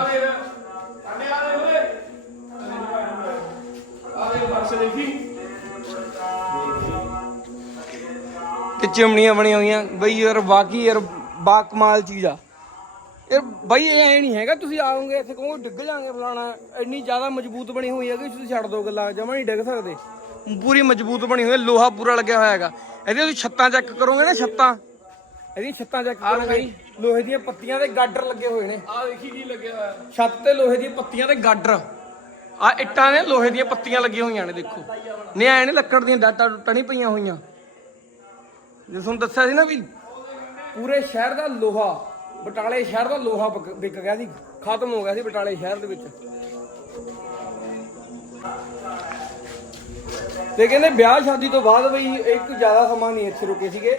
ਤੇ ਚਿਮਣੀਆਂ ਬਣੀਆਂ ਹੋਈਆਂ। ਬਈ ਯਾਰ, ਬਾਕੀ ਯਾਰ ਬਾ ਕਮਾਲ ਚੀਜ਼ ਆ। ਯਾਰ, ਬਈ ਇਹ ਐ ਨਹੀਂ ਹੈਗਾ, ਤੁਸੀਂ ਆਓਗੇ ਇੱਥੇ ਕਹੋਗੇ ਡਿੱਗ ਜਾਗੇ ਫਲਾਣਾ। ਇੰਨੀ ਜ਼ਿਆਦਾ ਮਜ਼ਬੂਤ ਬਣੀ ਹੋਈ ਹੈ ਕਿ ਤੁਸੀਂ ਛੱਡ ਦੋ ਗੱਲਾਂ, ਜਮਾ ਨਹੀਂ ਡਿੱਗ ਸਕਦੇ। ਪੂਰੀ ਮਜ਼ਬੂਤ ਬਣੀ ਹੋਈ ਹੈ ਲੋਹਾ ਪੂਰਾ ਲੱਗਿਆ ਹੋਇਆ ਹੈਗਾ। ਇਹਦੇ ਤੁਸੀਂ ਛੱਤਾਂ ਚੈੱਕ ਕਰੋਗੇ ਨਾ ਛੱਤਾਂ। ਇਹਦੀਆਂ ਛੱਤਾਂ ਚੈੱਕ ਕਰੋਗੇ। ਲੋਹੇ ਦੀਆਂ ਪੱਤੀਆਂ ਤੇ ਗਾਡਰ ਲੱਗੇ ਹੋਏ ਨੇ। ਆ ਦੇਖੀ ਕੀ ਲੱਗਿਆ ਹੋਇਆ। ਛੱਤ ਤੇ ਲੋਹੇ ਦੀਆਂ ਪੱਤੀਆਂ ਤੇ ਗਾਡਰ। ਆ ਇੱਟਾਂ ਨੇ ਲੋਹੇ ਦੀਆਂ ਪੱਤੀਆਂ ਲੱਗੀਆਂ ਹੋਈਆਂ ਨੇ ਦੇਖੋ। ਨਹੀਂ ਐ ਨੇ ਲੱਕੜ ਦੀਆਂ ਡਾਟਾ ਟੁੱਟਾਂ ਨਹੀਂ ਪਈਆਂ ਹੋਈਆਂ। ਜੇ ਤੁਹਾਨੂੰ ਦੱਸਿਆ ਸੀ ਨਾ ਵੀ ਪੂਰੇ ਸ਼ਹਿਰ ਦਾ ਲੋਹਾ ਬਟਾਲੇ ਸ਼ਹਿਰ ਦਾ ਲੋਹਾ ਵਿਕ ਗਿਆ ਸੀ। ਖਤਮ ਹੋ ਗਿਆ ਸੀ ਬਟਾਲੇ ਸ਼ਹਿਰ ਦੇ ਵਿੱਚ। ਤੇ ਕਹਿੰਦੇ ਵਿਆਹ ਸ਼ਾਦੀ ਤੋਂ ਬਾਅਦ ਬਈ ਇੱਕ ਜ਼ਿਆਦਾ ਸਮਾਂ ਨਹੀਂ ਇੱਥੇ ਰੁਕੇ ਸੀਗੇ।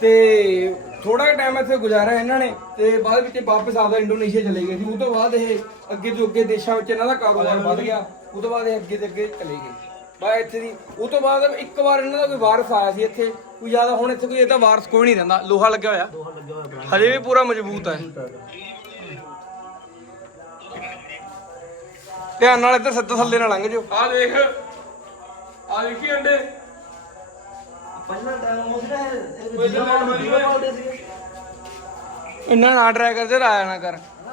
ਤੇ ਥੋੜਾ ਜਿਹਾ ਟਾਈਮ ਇੱਥੇ ਗੁਜ਼ਾਰਿਆ ਇਹਨਾਂ ਨੇ ਤੇ ਬਾਅਦ ਵਿੱਚ ਵਾਪਸ ਆਪਦਾ ਇੰਡੋਨੇਸ਼ੀਆ ਚਲੇ ਗਏ ਸੀ। ਉਸ ਤੋਂ ਬਾਅਦ ਇਹ ਅੱਗੇ ਤੋਂ ਅੱਗੇ ਦੇਸ਼ਾਂ ਵਿੱਚ ਇਹਨਾਂ ਦਾ ਕਾਰੋਬਾਰ ਵੱਧ ਗਿਆ। ਉਸ ਤੋਂ ਬਾਅਦ ਇਹ ਅੱਗੇ ਤੇ ਅੱਗੇ ਚਲੇ ਗਏ। ਬਾ ਇੱਥੇ ਦੀ ਉਸ ਤੋਂ ਬਾਅਦ ਇੱਕ ਵਾਰ ਇਹਨਾਂ ਦਾ ਕੋਈ ਵਾਰਸ ਆਇਆ ਸੀ ਇੱਥੇ। ਕੋਈ ਜ਼ਿਆਦਾ ਹੁਣ ਇੱਥੇ ਕੋਈ ਇਹਦਾ ਵਾਰਸ ਕੋਈ ਨਹੀਂ ਰਹਿੰਦਾ। ਲੋਹਾ ਲੱਗਿਆ ਹੋਇਆ। ਹਜੇ ਵੀ ਪੂਰਾ ਮਜ਼ਬੂਤ ਹੈ। ਧਿਆਨ ਨਾਲ ਇੱਧਰ ਸਿੱਧਾ ਥੱਲੇ ਨਾ ਲੰਘ ਜਾਓ। ਆ ਦੇਖ। ਆ ਦੇਖੀ ਅੰਡੇ। ਪਹਿਲਾਂ ਟਾਈਮ ਜਿਹੜਾ ਇਹ ਪਹਿਲਾਂ ਇੰਨਾ ਨਾ ਕਰ ਨਾ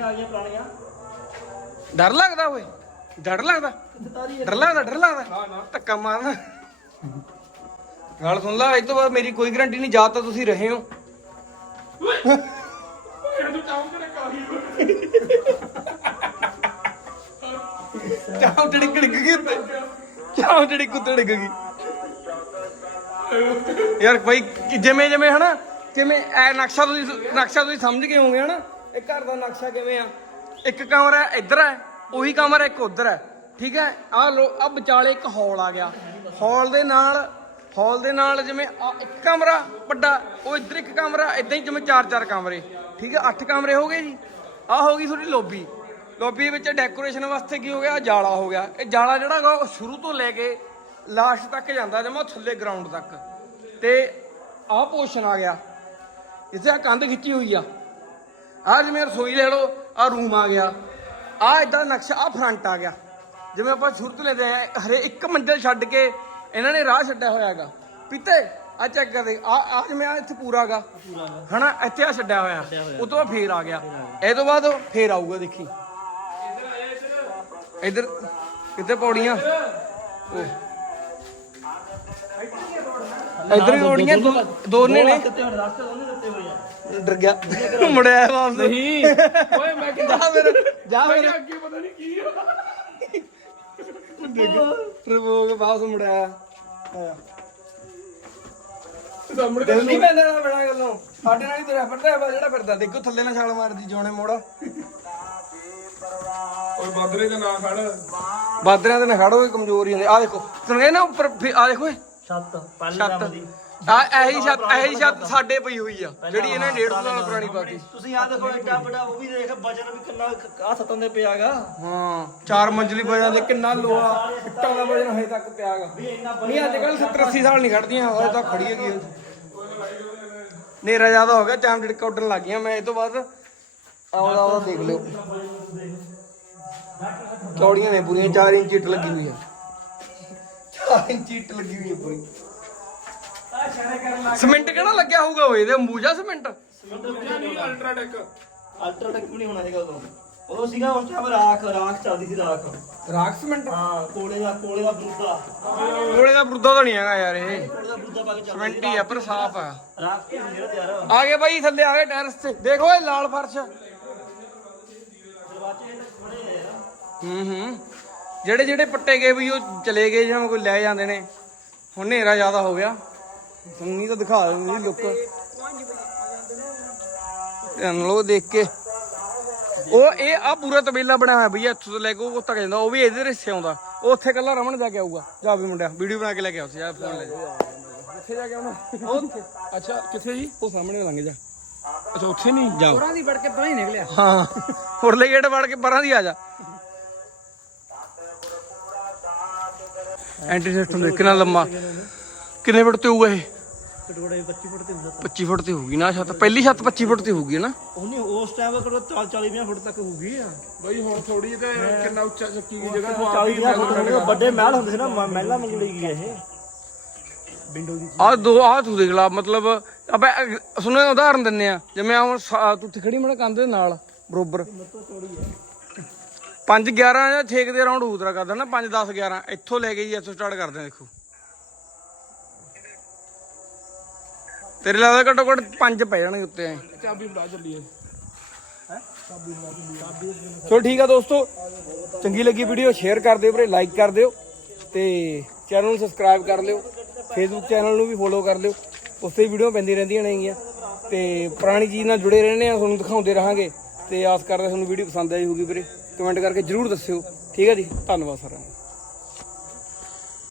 ਆ ਗਈਆਂ ਪੁਰਾਣੀਆਂ। ਡਰ ਲੱਗਦਾ ਓਏ ਡਰ ਲੱਗਦਾ। ਡਰ ਲੱਗਦਾ ਡਰ ਲੱਗਦਾ। ਧੱਕਾ ਮਾਰਨਾ। ਗੱਲ ਸੁਣ ਲਾ ਇਸ ਤੋਂ ਬਾਅਦ ਮੇਰੀ ਕੋਈ ਗਾਰੰਟੀ ਨਹੀਂ ਜਾ ਤਾਂ ਤੁਸੀਂ ਰਹੇ ਹੋ। ਚਾਹ ਜਿਹੜੀ ਕਿੜਕ ਗਈ ਉੱਤੇ ਚਾਹ ਜਿਹੜੀ ਕੁੱਤੇ ਡਿੱਗ ਗਈ। ਯਾਰ ਭਾਈ ਕਿ ਜਿਵੇਂ ਜਿਵੇਂ ਹਨਾ, ਕਿਵੇਂ ਐ ਨਕਸ਼ਾ ਤੁਸੀਂ ਨਕਸ਼ਾ ਤੁਸੀਂ ਸਮਝ ਗਏ ਹੋਗੇ ਹਨਾ? ਇਹ ਘਰ ਦਾ ਨਕਸ਼ਾ ਕਿਵੇਂ ਆ? ਇੱਕ ਕਮਰਾ ਇੱਧਰ ਹੈ, ਉਹੀ ਕਮਰਾ ਇੱਕ ਉੱਧਰ ਹੈ, ਠੀਕ ਹੈ? ਆ ਆ ਵਿਚਾਲੇ ਇੱਕ ਹਾਲ ਆ ਗਿਆ। ਹਾਲ ਦੇ ਨਾਲ, ਹਾਲ ਦੇ ਨਾਲ ਜਿਵੇਂ ਆਹ ਇੱਕ ਕਮਰਾ ਵੱਡਾ, ਉਹ ਇੱਧਰ ਇੱਕ ਕਮਰਾ ਇਦਾਂ ਹੀ ਜਿਵੇਂ ਚਾਰ ਚਾਰ ਕਮਰੇ, ਠੀਕ ਹੈ? ਅੱਠ ਕਮਰੇ ਹੋ ਗਏ ਜੀ। ਆ ਹੋ ਗਈ ਤੁਹਾਡੀ ਲੋਬੀ। ਲੌਬੀ ਵਿੱਚ ਡੈਕੋਰੇਸ਼ਨ ਵਾਸਤੇ ਕੀ ਹੋ ਗਿਆ? ਜਾਲਾ ਹੋ ਗਿਆ। ਇਹ ਜਾਲਾ ਜਿਹੜਾ ਹੈਗਾ ਉਹ ਸ਼ੁਰੂ ਤੋਂ ਲੈ ਕੇ ਲਾਸਟ ਤੱਕ ਜਾਂਦਾ ਜਮਾ ਥੱਲੇ ਗਰਾਊਂਡ ਤੱਕ। ਤੇ ਆਹ ਪੋਰਸ਼ਨ ਆ ਗਿਆ। ਇੱਥੇ ਆ ਕੰਧ ਖਿੱਚੀ ਹੋਈ ਆ। ਆ ਜਿਵੇਂ ਰਸੋਈ ਲੈ ਲਓ ਆ ਰੂਮ ਆ ਗਿਆ। ਆ ਇਦਾਂ ਨਕਸ਼ਾ ਆ ਫਰੰਟ ਆ ਗਿਆ। ਜਿਵੇਂ ਆਪਾਂ ਸ਼ੁਰੂ ਤੋਂ ਲੈਦੇ ਆ ਹਰੇ ਇੱਕ ਮੰਜ਼ਲ ਛੱਡ ਕੇ ਇਹਨਾਂ ਨੇ ਰਾਹ ਛੱਡਿਆ ਹੋਇਆ ਹੈਗਾ। ਪੀਤੇ ਆ ਚੈੱਕ ਕਰਦੇ ਆ ਆ ਜਿਵੇਂ ਆ ਇੱਥੇ ਪੂਰਾ ਹੈਗਾ। ਹਨਾ ਇੱਥੇ ਆ ਛੱਡਿਆ ਹੋਇਆ। ਉਹ ਤੋਂ ਬਾਅਦ ਫੇਰ ਆ ਗਿਆ। ਇਹ ਤੋਂ ਬਾਅਦ ਫੇਰ ਆਊਗਾ ਦੇਖੀ। ਇੱਧਰ ਕਿੱਥੇ ਪੌੜੀਆਂ? ਉਹ। ਇੱਧਰ ਵੀ ਪੌੜੀਆਂ ਦੋ- ਦੋਨੇ ਨੇ। ਡਰ ਗਿਆ। ਮੁੜਿਆ ਵਾਪਸ। ਨਹੀਂ। ਓਏ ਮੈਂ ਕਿ ਜਾ ਫਿਰ ਜਾ ਫਿਰ। ਅੱਗੇ ਪਤਾ ਨਹੀਂ ਕੀ ਆ ਟਰਬੋਗ ਵਾਪਸ ਮੁੜਿਆ। ਆਇਆ। ਸਾਹਮਣੇ ਦਿਲ ਨਹੀਂ ਪੈਂਦਾ ਨਾ ਬੜਾ ਗੱਲੋਂ। ਸਾਡੇ ਨਾਲ ਹੀ ਤੁਰਿਆ ਫਿਰਦਾ ਵਾ ਜਿਹੜਾ ਫਿਰਦਾ। ਦੇਖੋ ਥੱਲੇ ਨਾ ਛਾਲ ਮਾਰਦੀ ਜੋਣੇ ਮੋੜਾ। ਓਏ ਬਾਦਰੇ ਦਾ ਨਾਂ ਖੜ। ਬਾਦਰਿਆਂ ਦੇ ਨਾ ਖੜੋ ਕਮਜ਼ੋਰ ਹੀ ਹੁੰਦੇ। ਆ ਦੇਖੋ ਤੁਹਾਨੂੰ ਕਹਿੰਦੇ ਨਾ ਉੱਪਰ ਆ ਦੇਖੋ ਇਹ। ਛੱਤ ਪਹਿਲੇ ਛੱਤ। ਕੰਮ ਦੀ। ਆ ਇਹੀ ਛੱਤ ਇਹੀ ਛੱਤ ਸਾਡੇ ਪਈ ਹੋਈ ਆ ਜਿਹੜੀ ਇਹਨਾਂ 150 ਸਾਲ ਪੁਰਾਣੀ ਪਾਤੀ ਤੁਸੀਂ ਆ ਦੇਖੋ ਏਡਾ ਵੱਡਾ ਉਹ ਵੀ ਦੇਖ ਵਜਨ ਵੀ ਕਿੰਨਾ ਆ ਸੱਤਾਂ ਦੇ ਪਿਆਗਾ। ਹਾਂ ਚਾਰ ਮੰਜ਼ਲੀ ਵਜਨ ਦੇ ਕਿੰਨਾ ਲੋਹਾ ਇੱਟਾਂ ਦਾ ਵਜਨ ਹਜੇ ਤੱਕ ਪਿਆਗਾ। ਨਹੀਂ ਅੱਜ ਕੱਲ 70 80 ਸਾਲ ਨਹੀਂ ਖੜਦੀਆਂ ਹਜੇ ਤਾਂ ਖੜੀ ਹੈਗੀ ਇਹ। ਹਨੇਰਾ ਜ਼ਿਆਦਾ ਹੋ ਗਿਆ ਚਾਮ ਡਿੜਕਾ ਉੱਡਣ ਲੱਗ ਗਈਆਂ ਮੈਂ ਇਹ ਤੋਂ ਬਾਅਦ ਆਉਦਾ ਆਉਦਾ ਦੇਖ ਲਿਓ। ਚੌੜੀਆਂ ਨੇ ਪੂਰੀਆਂ 4 ਇੰਚ ਇੱਟ ਲੱਗੀ ਹੋਈ ਹੈ 4 ਇੰਚ ਇੱਟ ਲੱਗੀ ਹੋਈ ਹੈ ਪੂਰੀ। ਸਿਮੈਂਟ ਕਿਹੜਾ ਲੱਗਿਆ ਹੋਊਗਾ ਓਏ? ਇਹਦੇ ਅੰਬੂਜਾ ਸਿਮੈਂਟ? ਅਲਟਰਾਟੈਕ। ਵੀ ਨਹੀਂ ਹੋਣਾ ਹੈਗਾ ਉਦੋਂ। ਉਦੋਂ ਸੀਗਾ ਉਸ ਟਾਈਮ ਰਾਖ ਰਾਖ ਚੱਲਦੀ ਸੀ ਰਾਖ। ਰਾਖ ਸਿਮੈਂਟ? ਹਾਂ ਕੋਲੇ ਦਾ ਕੋਲੇ ਦਾ ਬਰੂਦਾ। ਕੋਲੇ ਦਾ ਬਰੁੱਦਾ ਤਾਂ ਨਹੀਂ ਹੈਗਾ ਯਾਰ ਇਹ। ਕੋਲੇ ਦਾ ਬਰੂਦਾ ਪਾ ਕੇ ਚੱਲਦਾ ਸਿਮੈਂਟ ਹੀ ਆ ਪਰ ਸਾਫ਼ ਆ। ਰਾਖ ਤੇ ਹੁੰਦੀ ਤਿਆਰ। ਆ ਗਏ ਬਾਈ ਥੱਲੇ ਆ ਗਏ ਟੈਰਸ ਤੇ। ਦੇਖੋ ਇਹ ਲਾਲ ਫਰਸ਼। ਹੂੰ ਹੂੰ। ਜਿਹੜੇ ਜਿਹੜੇ ਪੱਟੇ ਗਏ ਵੀ ਉਹ ਚਲੇ ਗਏ ਜਾਂ ਕੋਈ ਲੈ ਜਾਂਦੇ ਨੇ ਹੁਣ ਹਨੇਰਾ ਜ਼ਿਆਦਾ ਹੋ ਗਿਆ। ਸੰਨੀ ਤਾਂ ਦਿਖਾ ਦਿੰਦੀ ਲੁੱਕ। ਲੋ ਦੇਖ ਕੇ। ਉਹ ਇਹ ਆ ਪੂਰਾ ਤਬੇਲਾ ਬਣਿਆ ਹੋਇਆ ਬਈ ਇੱਥੋਂ ਤੋਂ ਲੈ ਕੇ ਉਹ ਤੱਕ ਜਾਂਦਾ। ਉਹ ਵੀ ਇਹਦੇ ਹਿੱਸੇ ਆਉਂਦਾ। ਉਹ ਉੱਥੇ ਕੱਲਾ ਰਮਣ ਜਾ ਕੇ ਆਊਗਾ। ਜਾ ਵੀ ਮੁੰਡਿਆ ਵੀਡੀਓ ਬਣਾ ਕੇ ਲੈ ਕੇ ਆਉ ਜਾ ਫੋਨ ਲੈ ਜਾ ਕਿੱਥੇ ਜਾ ਕੇ ਆਉਣਾ? ਉਹ ਉੱਥੇ ਅੱਛਾ ਕਿੱਥੇ ਜੀ? ਉਹ ਸਾਹਮਣੇ ਲੰਘ ਜਾ। ਅੱਛਾ ਉੱਥੇ ਨਹੀਂ? ਜਾਓ। ਪਰਾਂ ਦੀ ਵੜ ਕੇ ਪਰਾਂ ਹੀ ਨਿਕਲਿਆ। ਹਾਂ ਫੁਰਲੇ ਗੇਟ ਵੜ ਕੇ ਪਰਾਂ ਦੀ ਆ ਜਾ। ਐਂਟੀ ਸਿਸਟਮ ਦੇ ਕਿੰਨਾ ਲੰਮਾ? ਕਿੰਨੇ ਫੁੱਟ ਤੇ ਹੋਊਗਾ ਇਹ? ਕਟੋੜੇ 25 ਫੁੱਟ ਤੇ ਹੁੰਦਾ 25 ਫੁੱਟ ਤੇ ਹੋਊਗੀ ਨਾ ਛੱਤ ਪਹਿਲੀ ਛੱਤ 25 ਫੁੱਟ ਤੇ ਹੋਊਗੀ ਨਾ? ਉਹਨੇ ਉਸ ਟਾਈਮ ਕੋਲ 40 50 ਫੁੱਟ ਤੱਕ ਹੋਊਗੀ ਆ। ਬਈ ਹੁਣ ਥੋੜੀ ਤੇ ਕਿੰਨਾ ਉੱਚਾ ਚੱਕੀ ਗਈ ਜਗ੍ਹਾ ਤੋਂ 40 50 ਫੁੱਟ ਹੋਣਗੇ ਵੱਡੇ ਮਹਿਲ ਹੁੰਦੇ ਸੀ ਨਾ ਮ- ਮਹਿਲਾਂ ਮੰਗ ਲਈ ਗਈ ਇਹ। ਵਿੰਡੋ ਦੀ ਆ ਦੋ ਆ ਤੂੰ ਦੇਖ ਲਾ ਮਤਲਬ ਆਪਾਂ ਸੁਣੋ ਉਦਾਹਰਨ ਦਿੰਨੇ ਆ। ਜਿਵੇਂ ਆ ਹੁਣ ਤੂੰ ਉੱਥੇ ਖੜੀ ਮਣਾ ਕੰਧ ਦੇ ਨਾਲ ਬਰੋਬਰ। 5 11 ਜਾਂ 6 ਦੇ ਰਾਉਂਡ ਉਤਰਾ ਕਰਦਾ ਨਾ 5 10 11 ਇੱਥੋਂ ਲੈ ਕੇ ਜੀ ਇੱਥੋਂ ਸਟਾਰਟ ਕਰਦੇ ਆ ਦੇਖੋ। ਤੇਰੇ ਲੱਗਦਾ ਘੱਟੋ ਘੱਟ 5 ਪੈ ਜਾਣਗੇ ਉੱਤੇ ਐ। ਚਾਬੀ ਫੜਾ ਚੱਲੀਏ ਸੋ ਠੀਕ ਆ ਦੋਸਤੋ ਚੰਗੀ ਲੱਗੀ ਵੀਡੀਓ ਸ਼ੇਅਰ ਕਰ ਦਿਓ ਵੀਰੇ ਲਾਈਕ ਕਰ ਦਿਓ ਤੇ ਚੈਨਲ ਨੂੰ ਸਬਸਕ੍ਰਾਈਬ ਕਰ ਲਿਓ ਫੇਸਬੁੱਕ ਚੈਨਲ ਨੂੰ ਵੀ ਫੋਲੋ ਕਰ ਲਿਓ। ਉੱਥੇ ਵੀਡੀਓ ਪੈਂਦੀ ਰਹਿੰਦੀਆਂ ਨੇਗੀਆਂ ਤੇ ਪੁਰਾਣੀ ਚੀਜ਼ ਨਾਲ ਜੁੜੇ ਰਹਿੰਦੇ ਆ ਤੁਹਾਨੂੰ ਦਿਖਾਉਂਦੇ ਰਹਾਂਗੇ। ਤੇ ਆਸ ਕਰਦਾ ਤੁਹਾਨੂੰ ਵੀਡੀਓ ਪਸੰਦ ਆਈ ਹੋਊਗੀ ਵੀਰੇ। ਕਮੈਂਟ ਕਰਕੇ ਜਰੂਰ ਦੱਸਿਓ। ਠੀਕ ਹੈ ਜੀ? ਧੰਨਵਾਦ ਸਾਰਿਆਂ ਦਾ